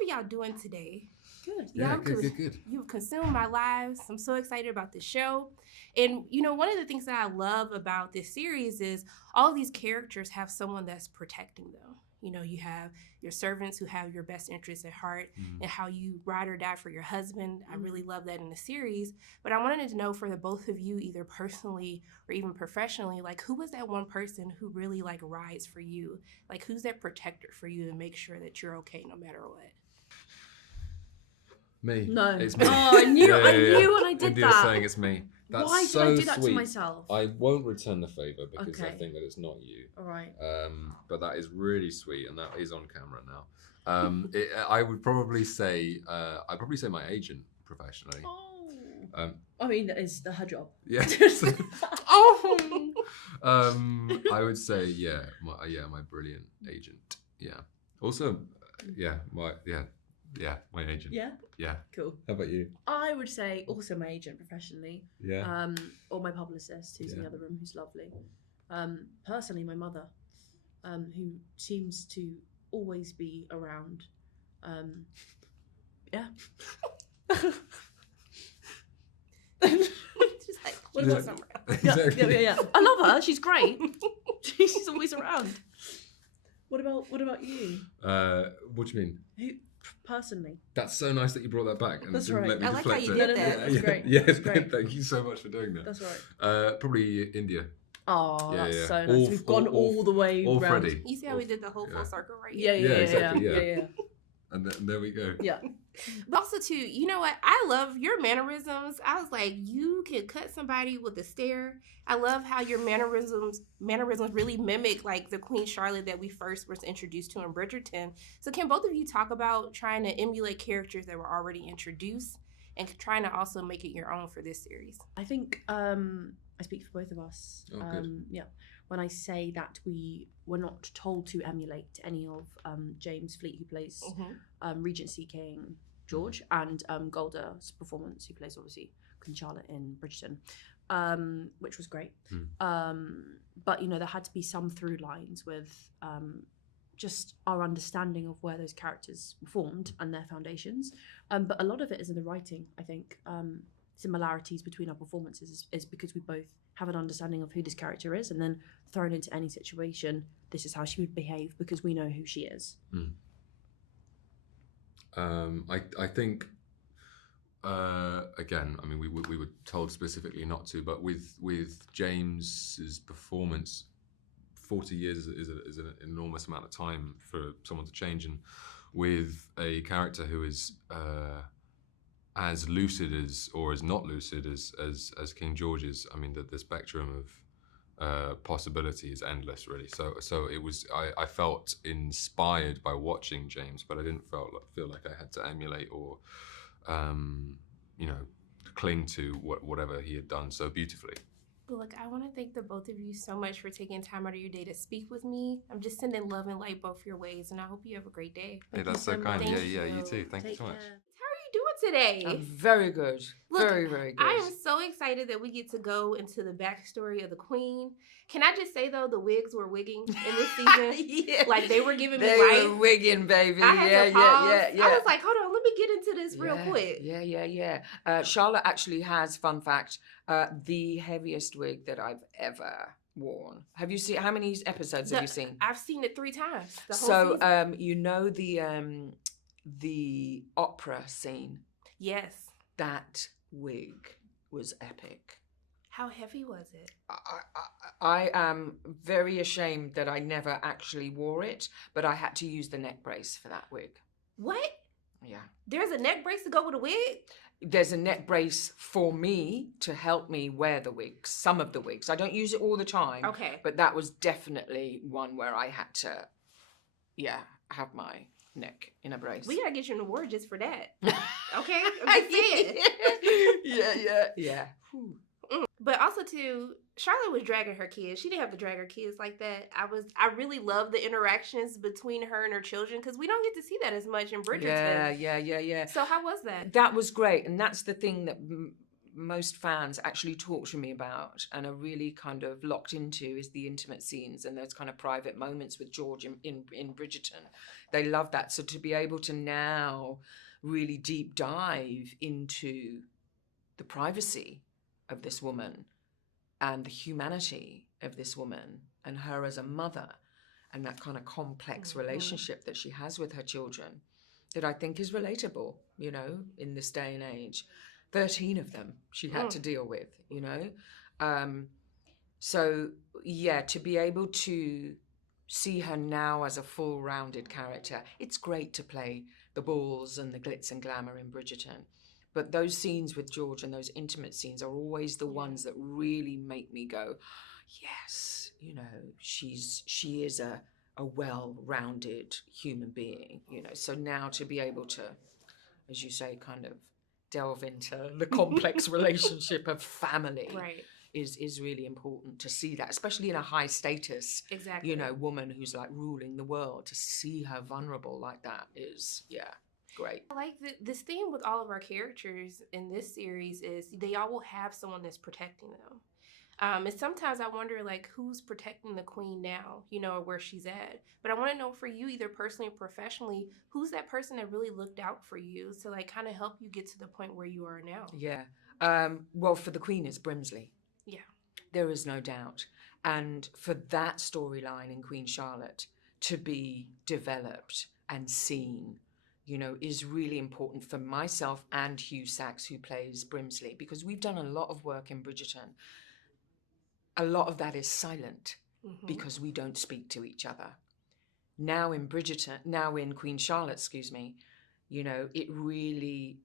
are y'all doing today? Good. Yeah, good. You've consumed my lives. I'm so excited about this show. And, you know, one of the things that I love about this series is all of these characters have someone that's protecting them. You know, you have your servants who have your best interests at heart and how you ride or die for your husband. I really love that in the series. But I wanted to know for the both of you, either personally or even professionally, like who was that one person who really like rides for you? Like who's that protector for you to make sure that you're okay no matter what? Me. No. It's me. Oh, I knew when I did India's that. saying it's me. That's Why so did I do that sweet. to myself? I won't return the favour because I Okay. think that it's not you. All right. But that is really sweet, and that is on camera now. I would probably say, my agent professionally. Oh. I mean, that is her job. Yeah. Oh. I would say, my brilliant agent. Yeah. Also, my agent. Yeah. Yeah. Cool. How about you? I would say also my agent professionally. Yeah. Or my publicist, who's in the other room, who's lovely. Personally, my mother, who seems to always be around. Yeah. Just like, What keep about it somewhere. Exactly. Yeah. I love her. She's great. She's always around. What about you? What do you mean? Who personally? That's so nice that you brought that back and That's didn't right. let me I like how deflect you it. did that. That's great. Yeah, That's great. Thank you so much for doing that. That's right. Probably India. Oh, Yeah, that's yeah. so nice. We've gone all the way Or round. Freddie. You see how we did the whole full circle right Yeah, here? exactly, yeah. And there we go. Yeah. But also too, you know what? I love your mannerisms. I was like, you can cut somebody with a stare. I love how your mannerisms really mimic like the Queen Charlotte that we first was introduced to in Bridgerton. So can both of you talk about trying to emulate characters that were already introduced and trying to also make it your own for this series? I think I speak for both of us. Oh, good. Yeah. When I say that we were not told to emulate any of James Fleet, who plays Regency King George, and Golda's performance, who plays obviously Queen Charlotte in Bridgerton, which was great. But, you know, there had to be some through lines with just our understanding of where those characters were formed and their foundations. But a lot of it is in the writing, I think. Similarities between our performances is because we both have an understanding of who this character is, and then thrown into any situation, this is how she would behave because we know who she is. I think again, I mean, we were told specifically not to, but with James's performance, 40 years is an enormous amount of time for someone to change, and with a character who is as lucid as or as not lucid as King George is, I mean, the spectrum of possibility is endless, really. So it was. I felt inspired by watching James, but I didn't feel like I had to emulate or, cling to whatever he had done so beautifully. Look, I want to thank the both of you so much for taking time out of your day to speak with me. I'm just sending love and light both your ways, and I hope you have a great day. Hey, that's so kind. Thank Yeah, you. you too. Thank you Take so much. care. How are you doing today? I'm very good. Look, very, very good. I am so excited that we get to go into the backstory of the Queen. Can I just say, though, the Wigs were wigging in this season? Yeah. Like, they were giving me They life. were wigging, baby. I had yeah, to pause. yeah. I was like, hold on, let me get into this real Yeah, quick. Yeah. Charlotte actually has, fun fact, the heaviest wig that I've ever worn. Have you seen, how many episodes have you seen? I've seen it 3 times. The whole So, season. you know the opera scene? Yes. That wig was epic. How heavy was it? I am very ashamed that I never actually wore it, but I had to use the neck brace for that wig. What? Yeah. There's a neck brace to go with a wig? There's a neck brace for me to help me wear the wigs, some of the wigs. I don't use it all the time. Okay. But that was definitely one where I had to, have my neck in a brace. We gotta get you an award just for that. Okay? I'm just saying. Yeah. Whew. But also too, Charlotte was dragging her kids. She didn't have to drag her kids like that. I really love the interactions between her and her children because we don't get to see that as much in Bridgerton. Yeah. So how was that? That was great. And that's the thing that most fans actually talk to me about and are really kind of locked into is the intimate scenes and those kind of private moments with George in Bridgerton. They love that. So to be able to now really deep dive into the privacy of this woman and the humanity of this woman and her as a mother and that kind of complex relationship that she has with her children, that I think is relatable, you know, in this day and age. 13 of them she had to deal with, you know. So, yeah, to be able to see her now as a full-rounded character, it's great to play the balls and the glitz and glamour in Bridgerton. But those scenes with George and those intimate scenes are always the ones that really make me go, yes, you know, she is a well-rounded human being, you know. So now to be able to, as you say, kind of delve into the complex relationship of family is really important to see that, especially in a high status, you know, woman who's like ruling the world. To see her vulnerable like that is, great. I like this theme with all of our characters in this series is they all will have someone that's protecting them. And sometimes I wonder, like, who's protecting the queen now, you know, or where she's at. But I want to know for you, either personally or professionally, who's that person that really looked out for you to, like, kind of help you get to the point where you are now? Yeah. Well, for the queen, it's Brimsley. Yeah. There is no doubt. And for that storyline in Queen Charlotte to be developed and seen, you know, is really important for myself and Hugh Sachs, who plays Brimsley, because we've done a lot of work in Bridgerton. A lot of that is silent because we don't speak to each other. Now in Queen Charlotte, you know, it really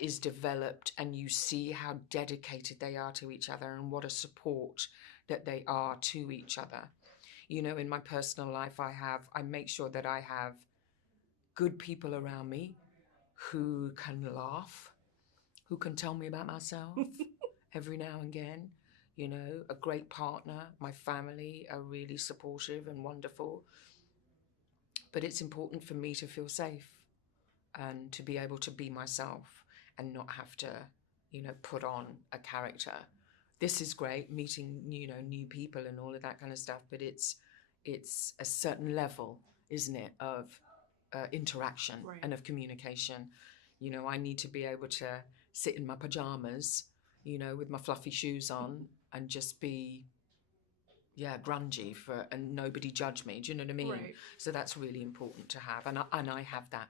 is developed, and you see how dedicated they are to each other and what a support that they are to each other. You know, in my personal life, I make sure that I have good people around me who can laugh, who can tell me about myself every now and again. You know, a great partner. My family are really supportive and wonderful. But it's important for me to feel safe and to be able to be myself and not have to, you know, put on a character. This is great, meeting, you know, new people and all of that kind of stuff, but it's a certain level, isn't it, of interaction and of communication. You know, I need to be able to sit in my pajamas, you know, with my fluffy shoes on and just be, grungy and nobody judge me. Do you know what I mean? Right. So that's really important to have, and I have that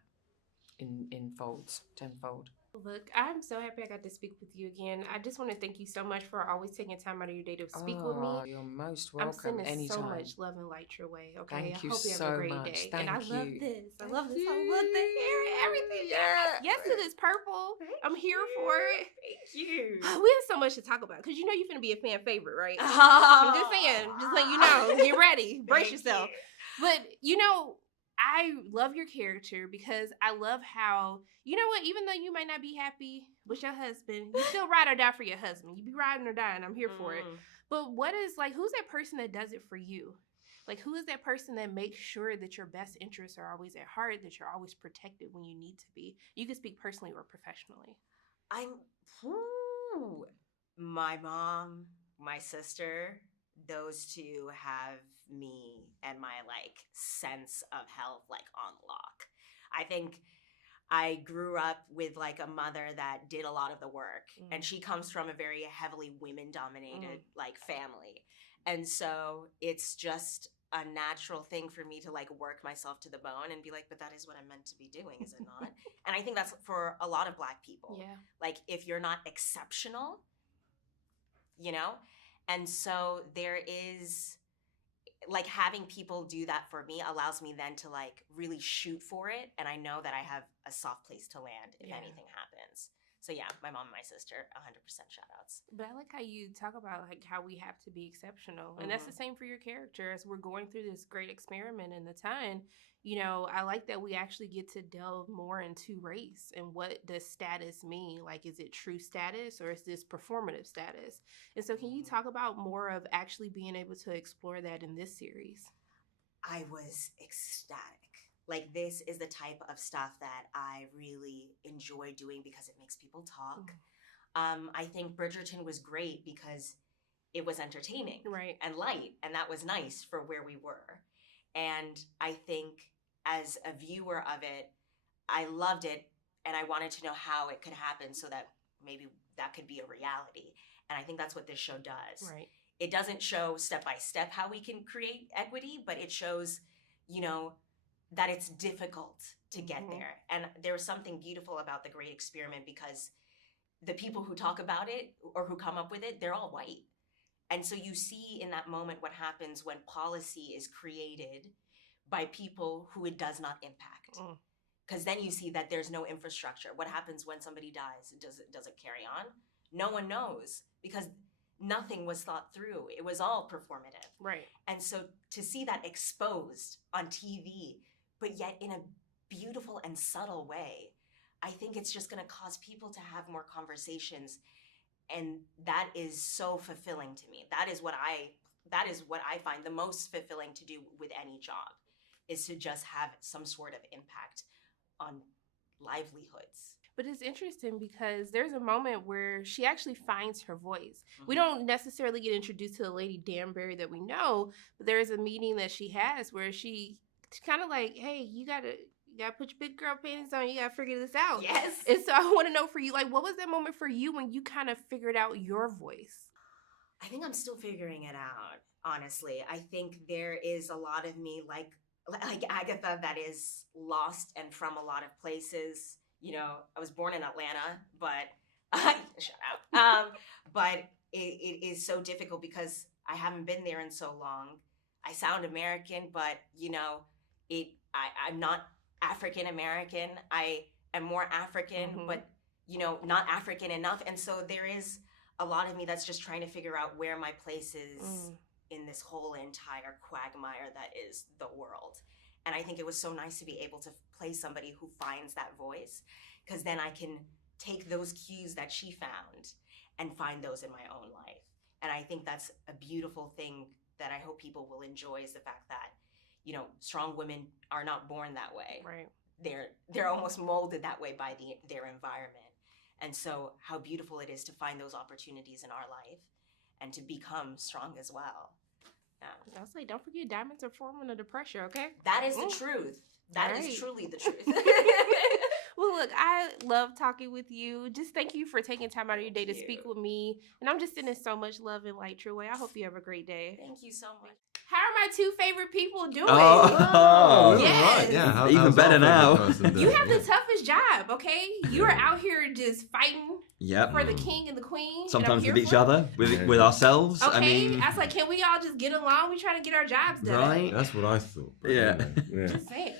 in folds, tenfold. Look, I'm so happy I got to speak with you again. I just want to thank you so much for always taking time out of your day to speak with me. You're most welcome. I'm sending anytime. so much love and light your way. Okay, Thank you I hope you have so a great much. day. Thank and I you. love this. I Thank love this. you. I love the hair, everything. Yeah. Yes, it is purple. I'm here for it. Thank you. We have so much to talk about because you know you're gonna be a fan favorite, right? I'm just saying, just let you know. Get ready, brace yourself. But you know, I love your character because I love how, you know what, even though you might not be happy with your husband, you still ride or die for your husband. You be riding or dying. I'm here for it. But what is, like, who's that person that does it for you? Like, who is that person that makes sure that your best interests are always at heart, that you're always protected when you need to be? You can speak personally or professionally. My mom, my sister, those two have me and my sense of health on lock. I think I grew up with a mother that did a lot of the work, and she comes from a very heavily women dominated family. And so it's just a natural thing for me to work myself to the bone and be but that is what I'm meant to be doing, is it not? And I think that's for a lot of Black people. Yeah. If you're not exceptional, you know? And so there is having people do that for me allows me then to really shoot for it, and I know that I have a soft place to land if anything happens. So yeah, my mom and my sister, 100% shout outs. But I like how you talk about how we have to be exceptional. And that's the same for your character. As we're going through this great experiment in the time, you know, I like that we actually get to delve more into race and what does status mean? Is it true status or is this performative status? And so can you talk about more of actually being able to explore that in this series? I was ecstatic. This is the type of stuff that I really enjoy doing because it makes people talk. I think Bridgerton was great because it was entertaining Right. and light, and that was nice for where we were. And I think as a viewer of it, I loved it, and I wanted to know how it could happen so that maybe that could be a reality. And I think that's what this show does. Right. It doesn't show step by step how we can create equity, but it shows, you know, that it's difficult to get there. And there was something beautiful about the Great Experiment because the people who talk about it or who come up with it, they're all white. And so you see in that moment what happens when policy is created by people who it does not impact. Because then you see that there's no infrastructure. What happens when somebody dies? Does it carry on? No one knows because nothing was thought through. It was all performative. Right. And so to see that exposed on TV, but yet in a beautiful and subtle way, I think it's just going to cause people to have more conversations. And that is so fulfilling to me. That is what I find the most fulfilling to do with any job, is to just have some sort of impact on livelihoods. But it's interesting because there's a moment where she actually finds her voice. We don't necessarily get introduced to the Lady Danbury that we know, but there is a meeting that she has where she's kind of like, hey, you gotta put your big girl panties on. You gotta figure this out. Yes. And so I want to know for you, like, what was that moment for you when you kind of figured out your voice? I think I'm still figuring it out, honestly. I think there is a lot of me like Agatha that is lost and from a lot of places. You know, I was born in Atlanta, but shut up. But it is so difficult because I haven't been there in so long. I sound American, but you know, I'm not African American. I am more African, but you know, not African enough. And so there is a lot of me that's just trying to figure out where my place is in this whole entire quagmire that is the world. And I think it was so nice to be able to play somebody who finds that voice, because then I can take those cues that she found and find those in my own life. And I think that's a beautiful thing that I hope people will enjoy, is the fact that, you know, strong women are not born that way. Right. They're almost molded that way by their environment. And so how beautiful it is to find those opportunities in our life and to become strong as well. Yeah. I was like, don't forget, diamonds are formed under pressure, okay? That is the truth. That is Right. truly the truth. Well, look, I love talking with you. Just thank you for taking time out of your day to Thank speak you. with me. And I'm just sending so much love and light your way. I hope you have a great day. Thank you so much. How are my two favorite people doing? Oh, yes. right, yeah. Even how's better our now. favorite person You doing? have the toughest job, okay? You are out here just fighting Yep. for the king and the queen. and Sometimes I'm with here each for it. other, with ourselves. Okay, I mean, was like, can we all just get along? We trying to get our jobs done. Right. That's what I thought. But, Yeah. you know, Just saying.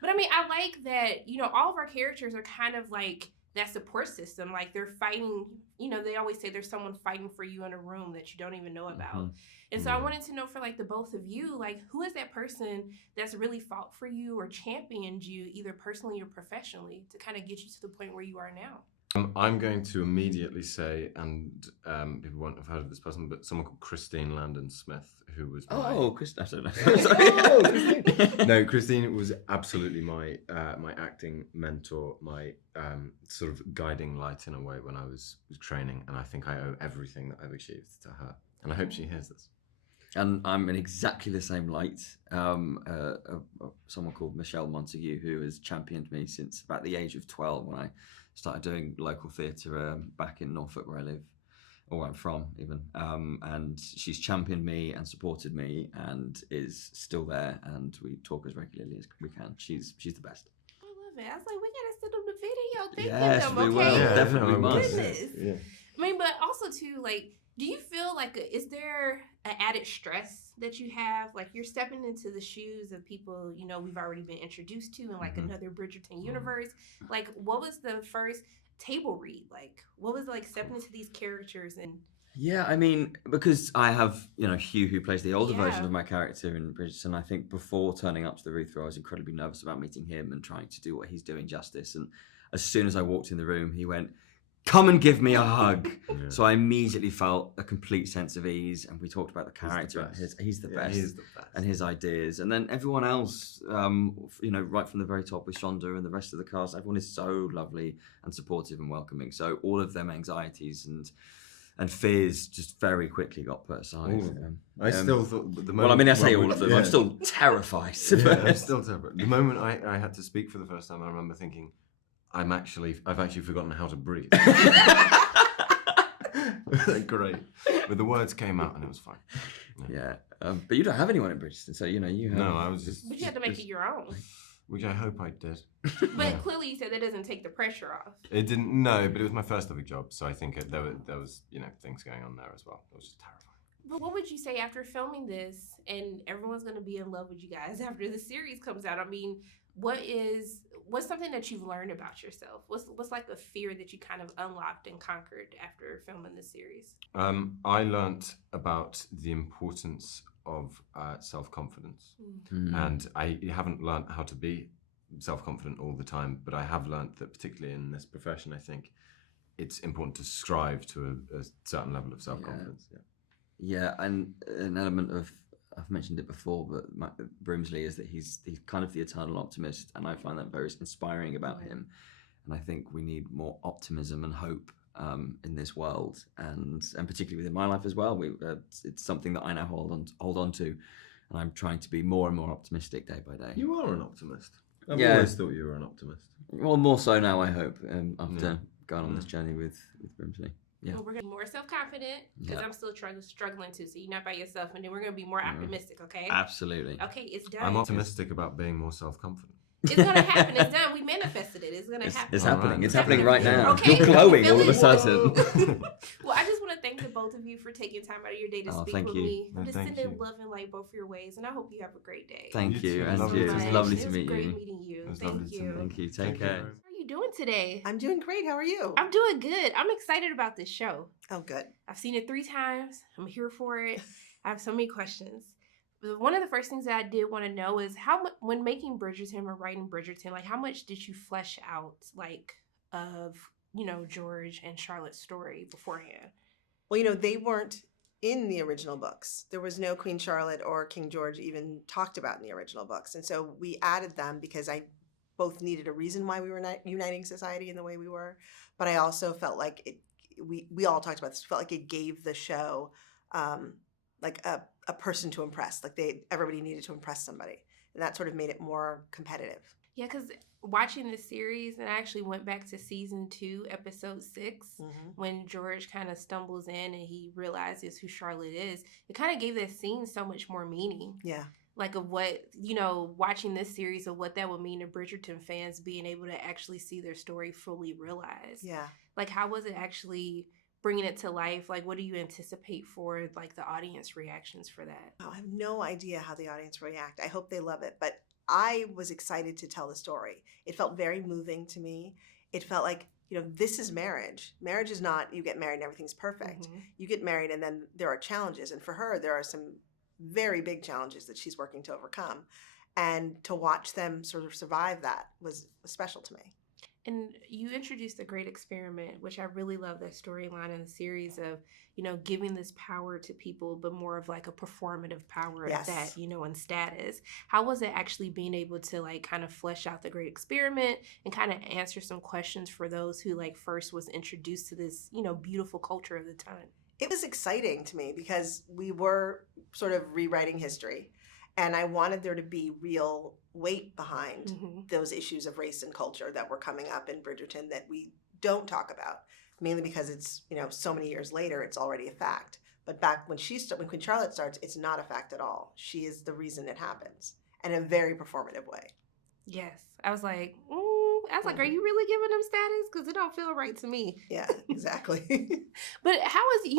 But I mean, I like that, you know, all of our characters are kind of like that support system. Like they're fighting, you know, they always say there's someone fighting for you in a room that you don't even know about. And so I wanted to know for like the both of you, like who is that person that's really fought for you or championed you either personally or professionally to kind of get you to the point where you are now? I'm going to immediately say, and people won't have heard of this person, but someone called Christine Landon Smith, who was my... Chris, I don't know. Oh, Sorry. Christine. No, Christine was absolutely my my acting mentor, my sort of guiding light in a way when I was training, and I think I owe everything that I've achieved to her, and I hope she hears this. And I'm in exactly the same light. Someone called Michelle Montague, who has championed me since about the age of 12 when I started doing local theatre back in Norfolk, where I live, or where I'm from even. And she's championed me and supported me and is still there, and we talk as regularly as we can. She's the best. I love it. I was like, we gotta send them the video. Yes, them, we okay? will. Yeah, Definitely I must. Goodness. Yeah. I mean, but also too, like, do you feel like, is there an added stress that you have? Like you're stepping into the shoes of people, you know, we've already been introduced to in like another Bridgerton universe. Like what was the first table read? Like what was it like stepping into these characters and... Yeah, I mean, because I have, you know, Hugh, who plays the older Yeah. version of my character in Bridgerton, I think before turning up to the Ruth Row, I was incredibly nervous about meeting him and trying to do what he's doing justice. And as soon as I walked in the room, he went, come and give me a hug. Yeah. So I immediately felt a complete sense of ease, and we talked about the character. He's the Yeah, best. he is the best. And his ideas, and then everyone else, right from the very top with Shonda and the rest of the cast, everyone is so lovely and supportive and welcoming. So all of them anxieties and fears just very quickly got put aside. All of them. I still thought the moment. Well, I mean, I say well, all of them. yeah. I'm still terrified. Yeah, I'm still terrified. The moment I had to speak for the first time, I remember thinking, I've actually forgotten how to breathe. Great, but the words came out and it was fine. Yeah, but you don't have anyone in Bridgerton, so you have. No, I was just. But you have to make it your own. Which I hope I did. But clearly, you said that doesn't take the pressure off. It didn't. No, but it was my first ever job, so I think there was things going on there as well. It was just terrifying. But what would you say after filming this, and everyone's going to be in love with you guys after the series comes out? I mean, what's something that you've learned about yourself? What's like a fear that you kind of unlocked and conquered after filming this series? I learnt about the importance of self-confidence, and I haven't learnt how to be self-confident all the time, but I have learnt that particularly in this profession, I think it's important to strive to a certain level of self-confidence. Yeah, and an element of, I've mentioned it before, but Brimsley is that he's kind of the eternal optimist, and I find that very inspiring about him. And I think we need more optimism and hope in this world, and particularly within my life as well. It's something that I now hold on to, and I'm trying to be more and more optimistic day by day. You are an optimist. I've Yeah. always thought you were an optimist. Well, more so now, I hope, after going on this journey with Brimsley. Yeah. Well, we're going to be more self-confident because Yeah. I'm still struggling too. So you're not by yourself, and then we're going to be more optimistic. Okay. Absolutely. Okay, it's done. I'm optimistic about being more self-confident. It's gonna happen. It's done. We manifested it. It's gonna happen. It's All happening. right. It's happening right now. Okay, You're glowing feel all of a it. sudden. Well, I just want to thank the both of you for taking time out of your day to Oh, speak thank with you. me. I'm No, just thank sending you. love and light both your ways, and I hope you have a great day. Thank You you, too. and Lovely you. to It was meet lovely It to was meet great you. meeting you. It was Thank lovely to you. meet Thank you. Take Thank you care. very How are you doing today? I'm doing great. How are you? I'm doing good. I'm excited about this show. Oh, good. I've seen it 3 times. I'm here for it. I have so many questions. But one of the first things that I did want to know is how much, when making Bridgerton or writing Bridgerton, like how much did you flesh out, like, of, George and Charlotte's story beforehand? Well, they weren't in the original books. There was no Queen Charlotte or King George even talked about in the original books. And so we added them because I both needed a reason why we were uniting society in the way we were. But I also felt like we all talked about this, felt like it gave the show like a person to impress. Like everybody needed to impress somebody. And that sort of made it more competitive. Yeah, because watching this series, and I actually went back to season 2, episode 6, when George kind of stumbles in and he realizes who Charlotte is. It kind of gave that scene so much more meaning. Yeah. Like of what, watching this series of what that would mean to Bridgerton fans being able to actually see their story fully realized. Yeah. Like, how was it actually bringing it to life? Like, what do you anticipate for, like, the audience reactions for that? Oh, I have no idea how the audience react. I hope they love it. But I was excited to tell the story. It felt very moving to me. It felt like, this is marriage. Marriage is not you get married and everything's perfect. You get married and then there are challenges. And for her, there are some very big challenges that she's working to overcome. And to watch them sort of survive that was special to me. And you introduced a great experiment, which I really love that storyline in the series of, giving this power to people, but more of like a performative power Yes. at that, and status. How was it actually being able to like kind of flesh out the great experiment and kind of answer some questions for those who like first was introduced to this, beautiful culture of the time? It was exciting to me because we were sort of rewriting history. And I wanted there to be real weight behind those issues of race and culture that were coming up in Bridgerton that we don't talk about, mainly because it's, so many years later, it's already a fact. But back when Queen Charlotte starts, it's not a fact at all. She is the reason it happens, and in a very performative way. Yes. I was like, are you really giving them status? Because it don't feel right to me. Yeah, exactly. But how is,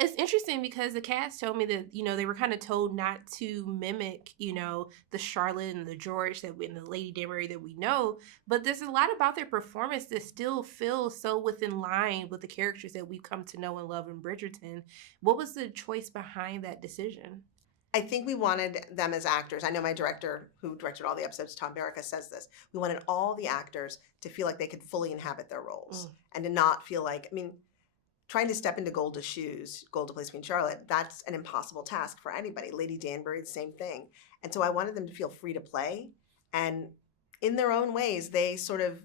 it's interesting because the cast told me that, they were kind of told not to mimic, the Charlotte and the George and the Lady Demerry that we know. But there's a lot about their performance that still feels so within line with the characters that we've come to know and love in Bridgerton. What was the choice behind that decision? I think we wanted them as actors. I know my director, who directed all the episodes, Tom Barrica, says this. We wanted all the actors to feel like they could fully inhabit their roles and to not feel like, I mean, trying to step into Golda's shoes, Golda plays Queen Charlotte, that's an impossible task for anybody. Lady Danbury, the same thing. And so I wanted them to feel free to play. And in their own ways, they sort of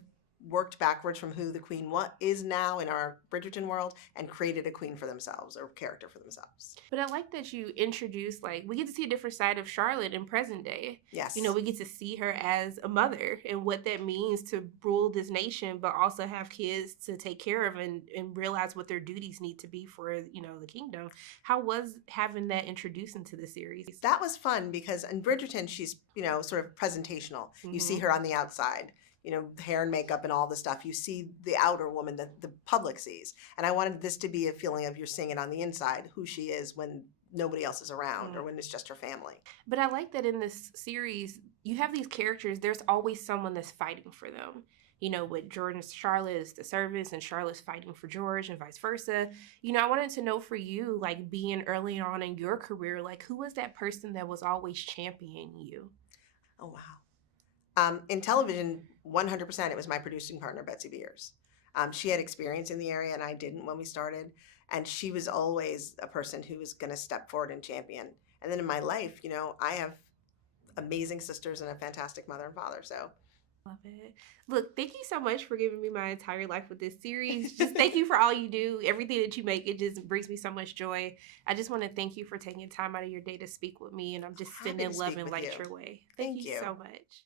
worked backwards from who the queen is now in our Bridgerton world and created a queen for themselves or character for themselves. But I like that you introduced, like, we get to see a different side of Charlotte in present day. Yes. You know, we get to see her as a mother and what that means to rule this nation, but also have kids to take care of and realize what their duties need to be for, you know, the kingdom. How was having that introduced into the series? That was fun because in Bridgerton, she's, you know, sort of presentational. You see her on the outside. You know, hair and makeup and all the stuff. You see the outer woman that the public sees. And I wanted this to be a feeling of you're seeing it on the inside, who she is when nobody else is around or when it's just her family. But I like that in this series, you have these characters, there's always someone that's fighting for them. You know, with George and Charlotte is the servants and Charlotte's fighting for George and vice versa. You know, I wanted to know for you, like being early on in your career, like who was that person that was always championing you? Oh, wow. In television, 100%, it was my producing partner, Betsy Beers. She had experience in the area, and I didn't when we started. And she was always a person who was going to step forward and champion. And then in my life, you know, I have amazing sisters and a fantastic mother and father. So love it. Look, thank you so much for giving me my entire life with this series. Just thank you for all you do. Everything that you make, it just brings me so much joy. I just want to thank you for taking time out of your day to speak with me. And I'm just sending love and light your way. Thank you so much.